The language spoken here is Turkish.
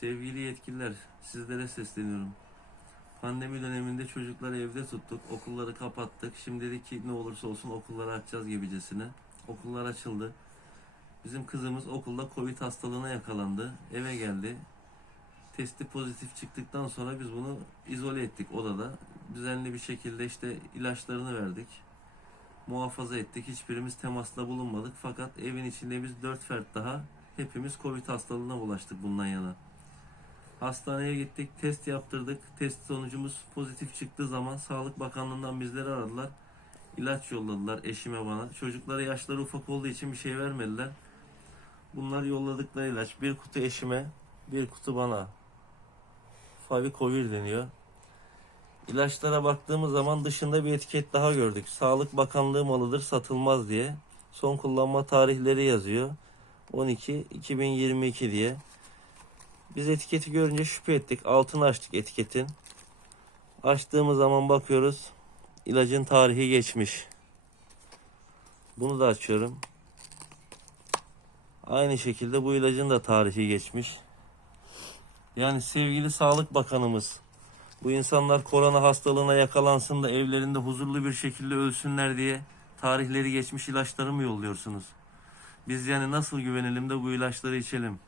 Sevgili yetkililer, sizlere sesleniyorum. Pandemi döneminde çocukları evde tuttuk, okulları kapattık. Şimdi dedik ki ne olursa olsun okulları açacağız gibicesine. Okullar açıldı. Bizim kızımız okulda Covid hastalığına yakalandı. Eve geldi. Testi pozitif çıktıktan sonra biz bunu izole ettik odada. Düzenli bir şekilde işte ilaçlarını verdik. Muhafaza ettik. Hiçbirimiz temasta bulunmadık. Fakat evin içinde biz dört fert daha hepimiz Covid hastalığına bulaştık bundan yana. Hastaneye gittik, test yaptırdık. Test sonucumuz pozitif çıktığı zaman Sağlık Bakanlığı'ndan bizleri aradılar. İlaç yolladılar eşime bana. Çocuklara yaşları ufak olduğu için bir şey vermediler. Bunlar yolladıkları ilaç. Bir kutu eşime, bir kutu bana. Favikovir deniyor. İlaçlara baktığımız zaman dışında bir etiket daha gördük. Sağlık Bakanlığı malıdır satılmaz diye. Son kullanma tarihleri yazıyor. 12-2022 diye. Biz etiketi görünce şüphe ettik. Altını açtık etiketin. Açtığımız zaman bakıyoruz. ilacın tarihi geçmiş. Bunu da açıyorum. Aynı şekilde bu ilacın da tarihi geçmiş. Yani sevgili Sağlık Bakanımız bu insanlar korona hastalığına yakalansın da evlerinde huzurlu bir şekilde ölsünler diye tarihleri geçmiş ilaçları mı yolluyorsunuz? Biz yani nasıl güvenelim de bu ilaçları içelim?